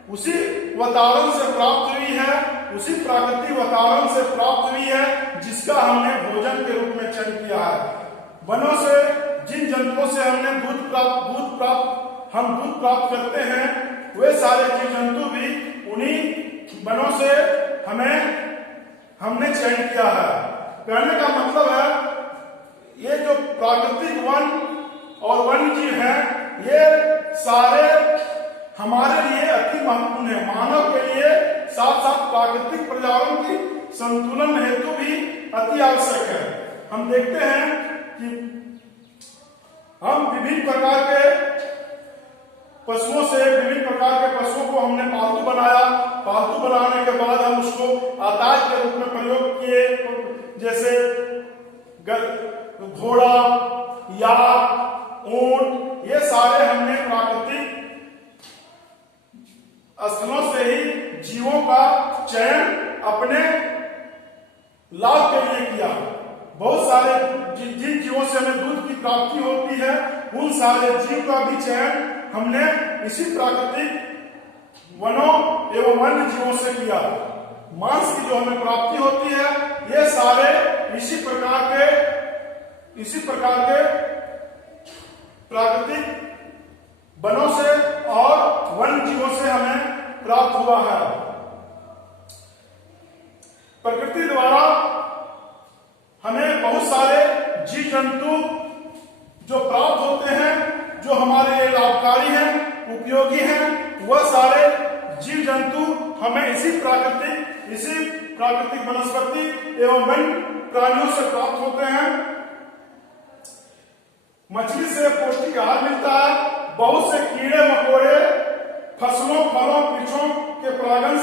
उसी वातावरण से प्राप्त हुई है, उसी प्राकृतिक वातावरण से प्राप्त हुई है जिसका हमने भोजन के रूप में चयन किया है। वनों से जिन जंतुओं से हमने दूध प्राप्त करते हैं, वे सारे जीव जंतु भी उन्हीं वनों से हमने चयन किया है। कहने का मतलब है ये जो प्राकृतिक वन और वन्य जीव हैं, ये सारे हमारे लिए अति महत्वपूर्ण है। मानव के लिए साथ साथ प्राकृतिक पर्यावरण की संतुलन हेतु भी अति आवश्यक है। हम देखते हैं कि हम विभिन्न प्रकार के पशुओं को हमने पालतू बनाया। पालतू बनाने के बाद हम उसको आदाज के रूप में प्रयोग किए, जैसे घोड़ा या ऊंट, ये सारे हमने प्राकृतिक स्थलों से ही जीवों का चयन अपने लाभ के लिए किया। बहुत सारे जिन जीवों से हमें दूध की प्राप्ति होती है, उन सारे जीव का भी चयन हमने इसी प्राकृतिक वनों एवं वन्य जीवों से किया। मांस की जो हमें प्राप्ति होती है, ये सारे इसी प्रकार के प्राकृतिक वनों से और वन्य जीवों से हमें प्राप्त हुआ है। प्रकृति द्वारा हमें बहुत सारे जीव जंतु जो प्राप्त होते हैं, जो हमारे लिए लाभकारी हैं, उपयोगी हैं, वह सारे जीव जंतु हमें इसी प्राकृतिक वनस्पति एवं वन्य प्राणियों से प्राप्त होते हैं। मछली से पौष्टिक आहार मिलता है। बहुत से कीड़े मकोड़े फसलों, फलों, वृक्षों के परागण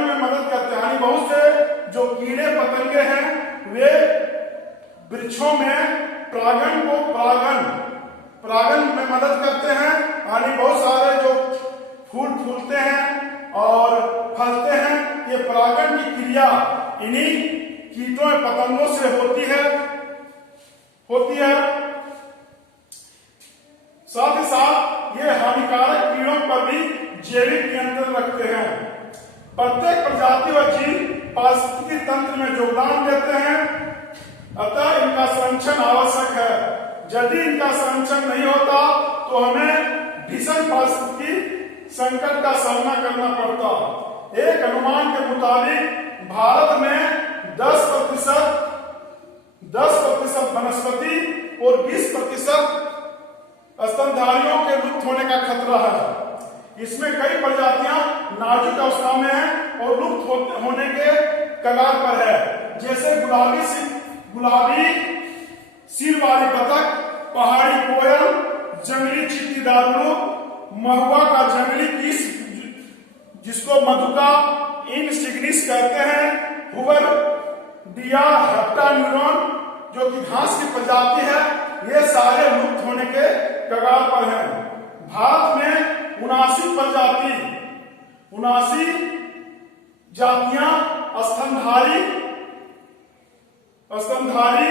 में मदद करते हैं। बहुत से जो कीड़े पतंगे हैं, वे वृक्षों में परागण में मदद करते हैं। यानी बहुत सारे जो फूल फूलते हैं और फलते हैं, ये परागण की क्रिया इन्हीं कीटों पतंगों से होती है। साथ ही साथ ये हानिकारक कीड़ों पर भी जैविक नियंत्रण रखते हैं। प्रत्येक प्रजाति व जीव पारिस्थितिकी तंत्र में योगदान देते हैं, अतः इनका संरक्षण आवश्यक है। यदि इनका संरक्षण नहीं होता तो हमें भीषण पारिस्थितिकी संकट का सामना करना पड़ता। एक अनुमान के मुताबिक भारत में 10% वनस्पति और 20% स्तनधारियों के लुप्त होने का खतरा है। इसमें कई प्रजातियां नाजुक अवस्था में हैं और लुप्त होने के कगार पर है, जैसे गुलाबी सिर वाली बतख, पहाड़ी कोयल, जंगली चींटी दारुणु, महुआ का जंगली किस, जिसको मधुका इनसिग्निस कहते हैं, हुबर डिया हेप्टान्यूरॉन जो कि घास की प्रजाति है, ये सारे लुप्त होने के कगार पर हैं। भारत में 79 जातियां स्तनधारी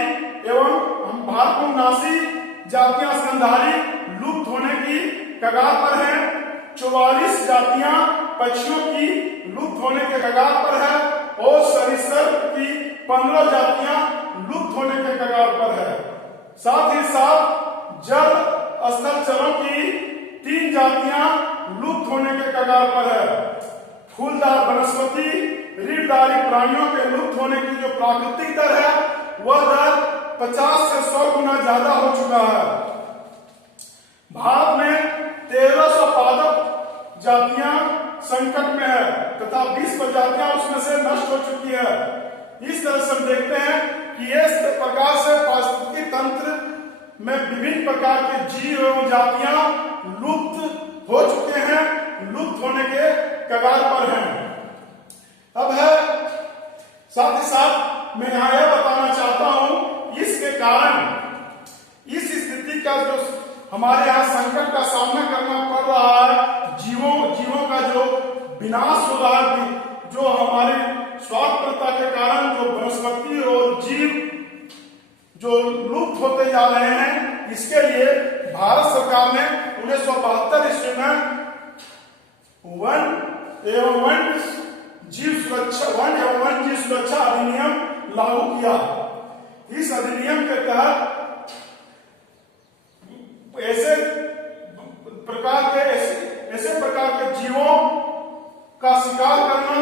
एवं हम भारत में 79 जातियां स्तनधारी लुप्त होने की कगार पर हैं। 44 जातियां पक्षियों की लुप्त होने के कगार पर है और सरीसृप की 15 जातियां लुप्त होने के कगार पर है। साथ ही साथ जल स्थलचरों की 3 जातियां लुप्त होने के कगार पर है। फूलदार वनस्पति रीढ़धारी प्राणियों के लुप्त होने की जो प्राकृतिक दर है वह दर 50 से 100 गुना ज्यादा हो चुका है। भारत में 1300 पादप जातियां संकट में है तथा 20 प्रजातियां उसमें से नष्ट हो चुकी है। इस तरह से हम देखते हैं कि इस प्रकार से पारिस्थितिकी तंत्र में विभिन्न प्रकार के जीव एवं जातियां लुप्त हो चुके हैं, लुप्त होने के कगार पर हैं। अब है साथ ही साथ मैं यहां यह बताना चाहता हूं इसके कारण इस स्थिति का जो हमारे यहाँ संकट का सामना करना पड़ रहा है, जीवों का जो विनाश हो रहा है, जो हमारे स्वार्थपरता के कारण जो वनस्पति और जीव जो लुप्त होते जा रहे हैं, इसके लिए भारत सरकार ने 1972 ईस्वी में वन एवं वन्य जीव सुरक्षा अधिनियम लागू किया। इस अधिनियम के तहत ऐसे प्रकार के जीवों का शिकार करना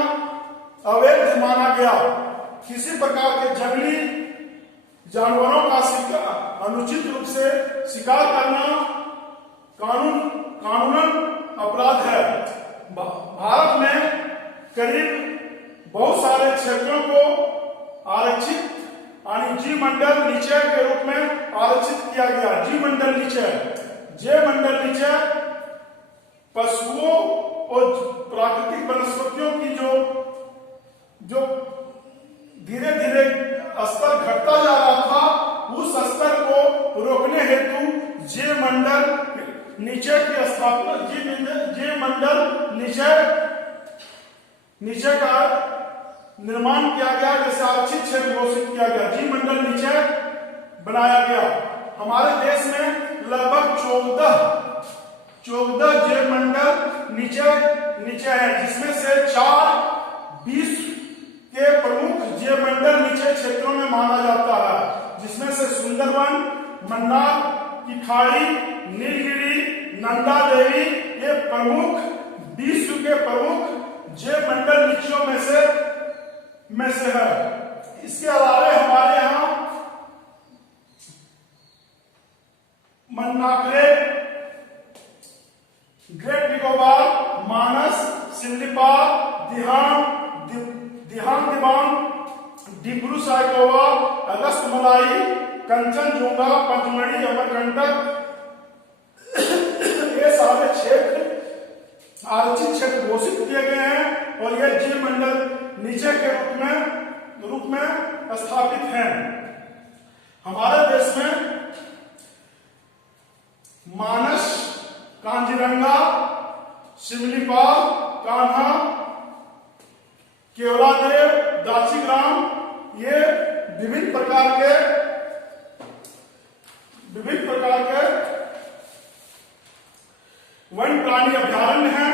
अवैध माना गया। किसी प्रकार के जंगली जानवरों का अनुचित रूप से शिकार करना कानूनन अपराध है। भारत में करीब बहुत सारे क्षेत्रों को आरक्षित जीव मंडल निचय के रूप में आरक्षित किया गया। जीव मंडल निचय, जैव मंडल निचय पशुओं और प्राकृतिक वनस्पतियों की जो धीरे धीरे स्तर घटता जा रहा था, उस स्तर को रोकने हेतु जैव मंडल निचय की स्थापना, जैव मंडल निचय का निर्माण किया गया, जैसे आरक्षित क्षेत्र घोषित किया गया, जीव मंडल निचय बनाया गया। हमारे देश में लगभग 14 जैव मंडल निचय है, जिसमें से 4 विश्व के प्रमुख जैव मंडल निचय क्षेत्रों में माना जाता है, जिसमें से सुंदरवन, मन्नार की खाड़ी, नीलगिरी, नंदा देवी ये प्रमुख विश्व के प्रमुख जैव मंडल निचयों में से है। इसके अलावा हमारे यहाँ मन्नाकरे, ग्रेट निकोबार, मानस, सिमलीपाल, दिबांग, डिब्रू साइक्लोवा, अगस्त मलाई, कंचनजुंगा, पंचमढ़ी, अमरकंटक ये सारे क्षेत्र आरक्षित क्षेत्र घोषित किए गए हैं और ये जीव मंडल नीचे के रूप में स्थापित हैं। हमारे देश में मानस, कांजीरंगा, सिमलीपाल, कान्हा, केवलादेव, दासीग्राम ये विभिन्न प्रकार के वन प्राणी अभ्यारण्य हैं।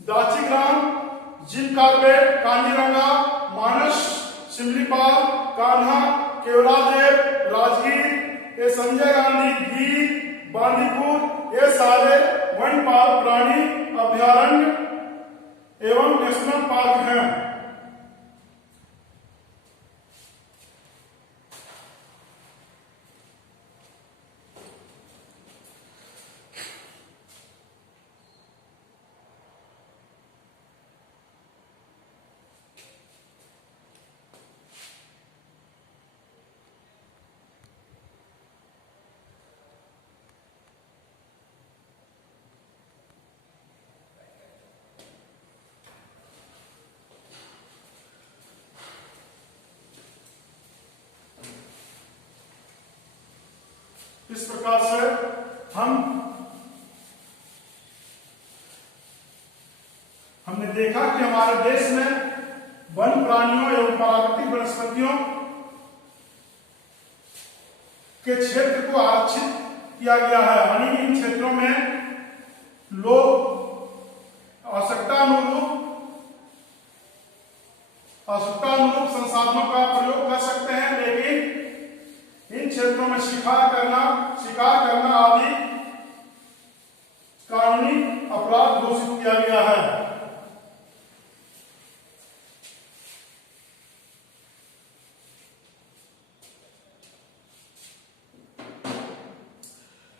दासीग्राम, जिम कार्बेट, कांजीरंगा, मानस, सिमलीपाल, कान्हा, केवलादेव, राजगीर, ये संजय गांधी, गीर, बांदीपुर ये सारे वन्यपाल प्राणी अभ्यारण्य एवं नेशनल पार्क हैं। इस प्रकार से हमने देखा कि हमारे देश में वन प्राणियों एवं प्राकृतिक वनस्पतियों के क्षेत्र को आरक्षित किया गया है, यानी इन क्षेत्रों में लोग आवश्यकता अनुरूप संसाधनों का प्रयोग कर सकते हैं, लेकिन इन क्षेत्रों में शिकार करना आदि कानूनी अपराध घोषित किया गया है।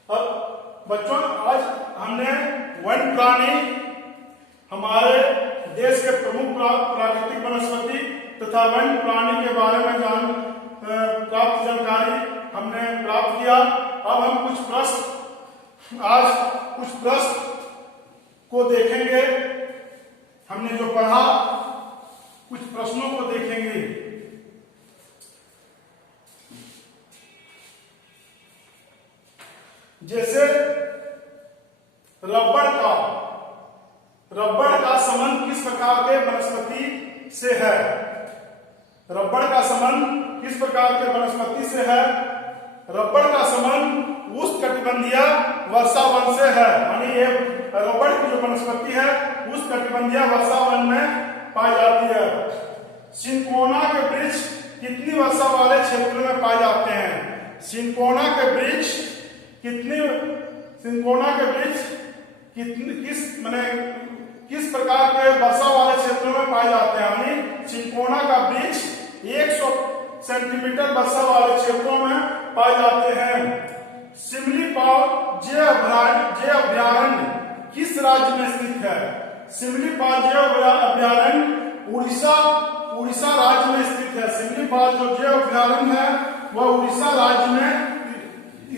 अब बच्चों, आज हमने वन प्राणी, हमारे देश के प्रमुख प्राकृतिक वनस्पति तथा वन प्राणी के बारे में प्राप्त जानकारी हमने प्राप्त किया। अब हम कुछ प्रश्न को देखेंगे। हमने जो पढ़ा, कुछ प्रश्नों को देखेंगे। जैसे रबड़ का संबंध किस प्रकार के वनस्पति से है? रबड़ का संबंध किस प्रकार के वनस्पति से है? रबड़ का संबंध उष्णकटिबंधीय वर्षावन से है, यानी ये रबड़ की जो वनस्पति है उष्णकटिबंधीय वर्षावन में पाई जाती है। सिंकोना के वृक्ष कितनी वर्षा वाले क्षेत्रों में पाए जाते हैं? सिंकोना के वृक्ष किस प्रकार के वर्षा वाले क्षेत्रों में पाए जाते हैं? यानी सिंकोना का वृक्ष 100 सेंटीमीटर वर्षा वाले क्षेत्रों में पाए जाते हैं। सिमलीपाल जैव अभयारण्य किस राज्य में स्थित है? सिमलीपाल जैव अभयारण्य उड़ीसा राज्य में स्थित है। सिमलीपाल जो जैव अभयारण्य है वह उड़ीसा राज्य में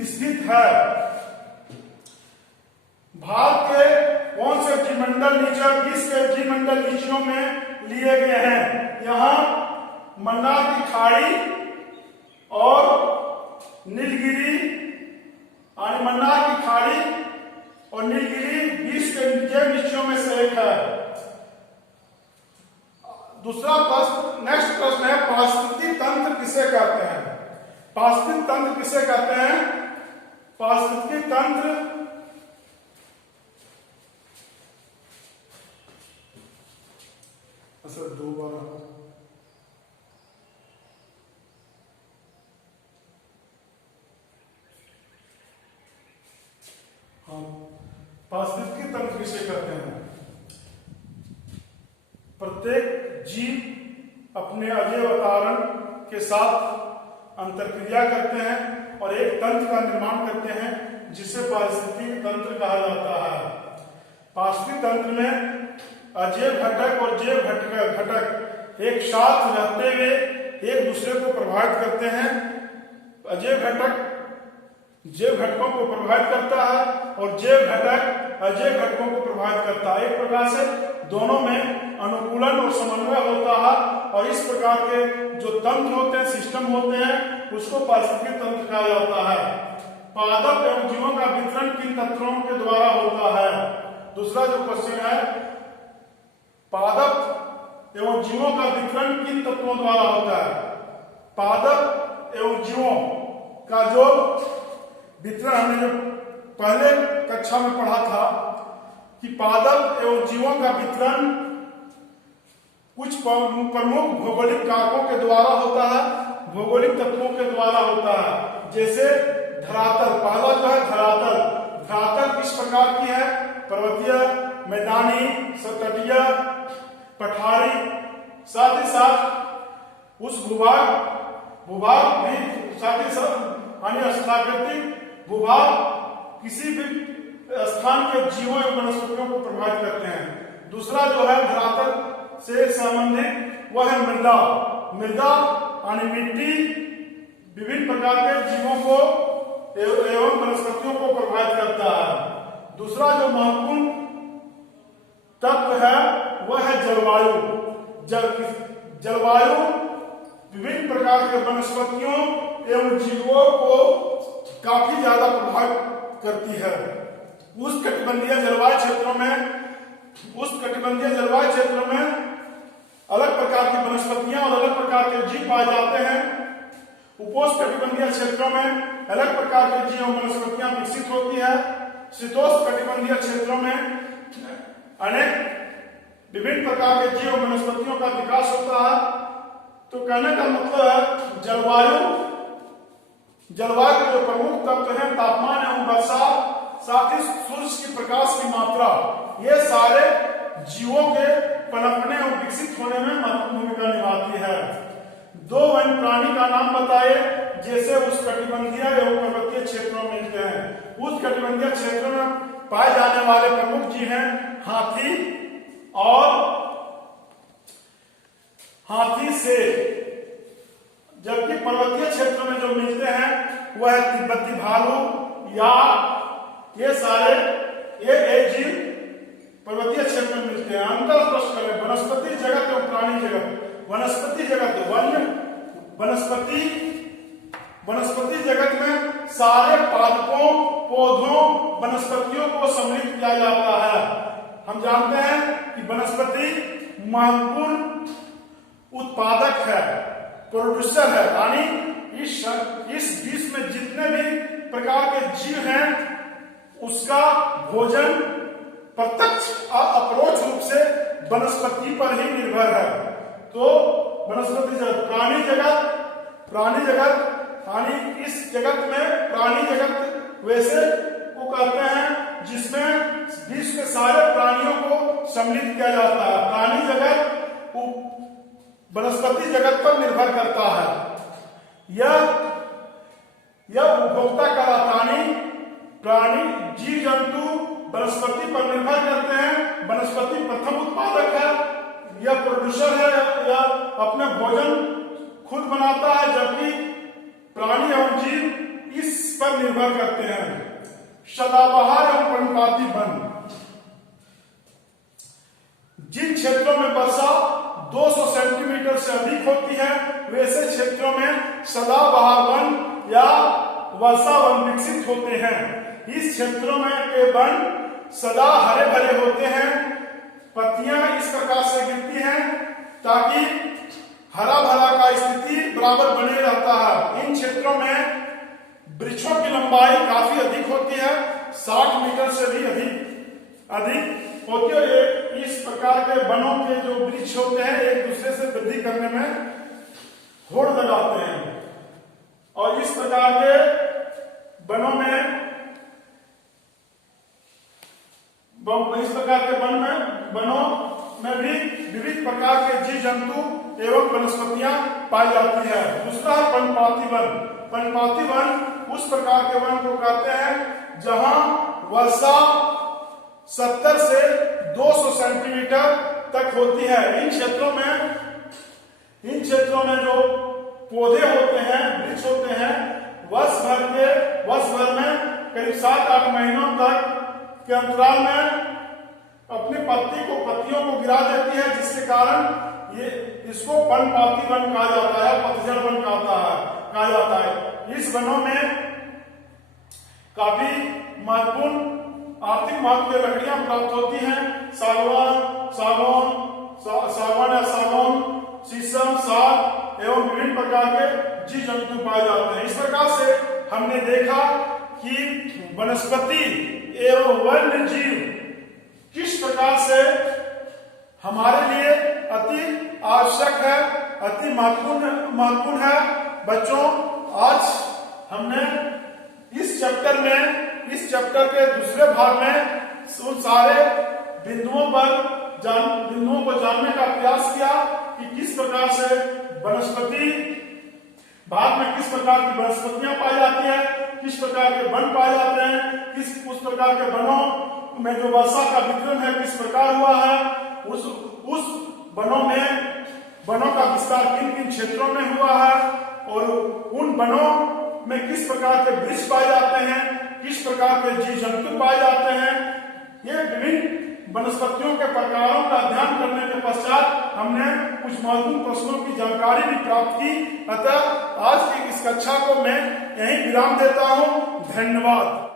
स्थित है। भारत के कौन से जीवमंडल नीचे किस के जीवमंडल नीचियों में लिए गए हैं? यहाँ मन्नार की खाड़ी और नीलगिरी, मन्नार की खाड़ी और नीलगिरी 20 के नीचियों में से एक है। दूसरा प्रश्न, नेक्स्ट प्रश्न है, पारिस्थितिक तंत्र किसे कहते हैं? पारिस्थितिक तंत्र किसे कहते हैं? पारिस्थितिक तंत्र दो बार पारिस्थितिक तंत्र किसे कहते हैं? प्रत्येक जीव अपने अजैव अवतारण के साथ अंतरक्रिया करते हैं और एक तंत्र का निर्माण करते हैं जिसे पारिस्थितिक तंत्र कहा जाता है। पारिस्थितिक तंत्र में अजैव घटक और जैव घटक एक साथ रहते हुए एक दूसरे को प्रभावित करते हैं। अजैव घटक जैव घटकों को प्रभावित करता है और जैव घटक अजैव घटकों को प्रभावित करता है। एक प्रकार से दोनों में अनुकूलन और समन्वय होता है और इस प्रकार के जो तंत्र होते हैं, सिस्टम होते हैं, उसको पारिस्थितिक तंत्र कहा जाता है। पादप एवं जीवों का वितरण किन तंत्रों के द्वारा होता है? दूसरा जो क्वेश्चन है, पादप एवं जीवों का वितरण किन तत्वों द्वारा होता है? पादप एवं जीवों का जो वितरण हमने जो पहले कक्षा में पढ़ा था कि पादप एवं जीवों का वितरण कुछ प्रमुख भौगोलिक कारकों के द्वारा होता है, भौगोलिक तत्वों के द्वारा होता है। जैसे धरातल, पहला जो है धरातल किस प्रकार की है? पर्वतीय, मैदानी, सतटीय, पठारी, साथ ही साथ उस भूभाग भी साथ ही साथ स्थाकृतिक भूभाग किसी भी स्थान के जीवों एवं वनस्पतियों को प्रभावित करते हैं। दूसरा जो है धरातल से संबंधित वह है मृदा यानी मिट्टी विभिन्न प्रकार के जीवों को एवं वनस्पतियों को प्रभावित करता है। दूसरा जो महत्वपूर्ण तत्व है वह है जलवायु। जलवायु विभिन्न प्रकार के वनस्पतियों एवं जीवों को काफी ज्यादा प्रभावित करती है। उष्णकटिबंधीय जलवायु क्षेत्रों में अलग प्रकार की वनस्पतियां और अलग प्रकार के जीव पाए जाते हैं। उपोष्णकटिबंधीय क्षेत्रों में अलग प्रकार के जीव और वनस्पतियां विकसित होती है। शीतोष्णकटिबंधीय क्षेत्रों में अनेक विभिन्न प्रकार के जीव और वनस्पतियों का विकास होता है। तो कहने का मतलब है जलवायु के जो प्रमुख तत्व हैं तापमान एवं वर्षा, साथ ही सूर्य की प्रकाश की मात्रा, ये सारे जीवों के पनपने और विकसित होने में महत्वपूर्ण भूमिका निभाती है। दो वन्य प्राणी का नाम बताए जैसे उष्णकटिबंधीय एवं पर्वतीय क्षेत्रों में मिलते हैं। उष्णकटिबंधीय क्षेत्रों में पाए जाने वाले प्रमुख जीव हैं हाथी और हाथी से, जबकि पर्वतीय क्षेत्रों में जो मिलते हैं वह तिब्बती भालू या ये सारे जीव पर्वतीय क्षेत्र में मिलते हैं। अंतर स्पष्ट करें वनस्पति जगत एवं प्राणी जगत। वनस्पति जगत वनस्पति जगत में सारे पादपों, पौधों, वनस्पतियों को सम्मिलित किया जाता है। हम जानते हैं कि वनस्पति महत्वपूर्ण उत्पादक है, प्रोड्यूसर है, यानी इस विश्व में जितने भी प्रकार के जीव हैं उसका भोजन प्रत्यक्ष और अपरोक्ष रूप से वनस्पति पर ही निर्भर है। तो वनस्पति जगत, प्राणी जगत यानी इस जगत में प्राणी जगत वैसे को कहते हैं जिसमें विश्व के सारे प्राणियों को सम्मिलित किया जाता है। प्राणी जगत वनस्पति जगत पर निर्भर करता है। यह उपभोक्ता करातानी प्राणी जीव जंतु वनस्पति पर निर्भर करते हैं। वनस्पति प्रथम उत्पादक है, यह प्रोड्यूसर है, यह अपने भोजन खुद बनाता है, जबकि प्राणी और जीव इस पर निर्भर करते हैं। सदाबहार एवं पर्णपाती वन। जिन क्षेत्रों में वर्षा 200 सेंटीमीटर से अधिक होती है वैसे क्षेत्रों में सदाबहार वन या वर्षा वन विकसित होते हैं। इस क्षेत्रों में के वन सदा हरे भरे होते हैं, पत्तियां इस प्रकार से गिरती हैं ताकि हरा भरा का स्थिति बराबर बने रहता है। इन क्षेत्रों में वृक्षों की लंबाई काफी अधिक होती है, 60 मीटर से भी अधिक होती है। इस प्रकार के वनों के जो वृक्ष होते हैं एक दूसरे से वृद्धि करने में होड़ लगाते हैं और इस प्रकार के वनों में भी विविध प्रकार के जीव जंतु एवं वनस्पतियां पाई जाती है। दूसरा है पर्णपाती वन। पर्णपाती वन उस प्रकार के वन को कहते हैं जहां वर्षा 70 से 200 सेंटीमीटर तक होती है। इन क्षेत्रों में जो पौधे होते हैं, वृक्ष होते हैं, वर्ष भर में करीब 7-8 महीनों तक के अंतराल में अपनी पत्तियों को गिरा देती है, जिसके कारण इसको पर्णपाती वन कहा जाता है, पतझड़ वन कहा जाता है। इस वनों में काफी महत्वपूर्ण आर्थिक महत्व की लकड़ियां प्राप्त होती हैं। सागौन, शीशम, साग एवं विभिन्न प्रकार के जीव जंतु पाए जाते हैं। इस प्रकार से हमने देखा कि वनस्पति एवं वन्य जीव किस प्रकार से हमारे लिए अति आवश्यक है, अति महत्वपूर्ण है। बच्चों, आज हमने इस चैप्टर के दूसरे भाग में उन सारे बिंदुओं को जानने का प्रयास किया कि किस प्रकार से वनस्पति भाग में किस प्रकार की वनस्पतियां पाई जाती है, किस प्रकार के वन पाए जाते हैं, उस प्रकार के वनों में जो वर्षा का वितरण है किस प्रकार हुआ है, उस वनों का विस्तार किन किन क्षेत्रों में हुआ है और उन वनों में किस प्रकार के वृक्ष पाए जाते हैं, किस प्रकार के जीव जंतु पाए जाते हैं। ये विभिन्न वनस्पतियों के प्रकारों का अध्ययन करने के पश्चात हमने कुछ महत्वपूर्ण प्रश्नों की जानकारी भी प्राप्त की। अतः आज की इस कक्षा को मैं यहीं विराम देता हूं। धन्यवाद।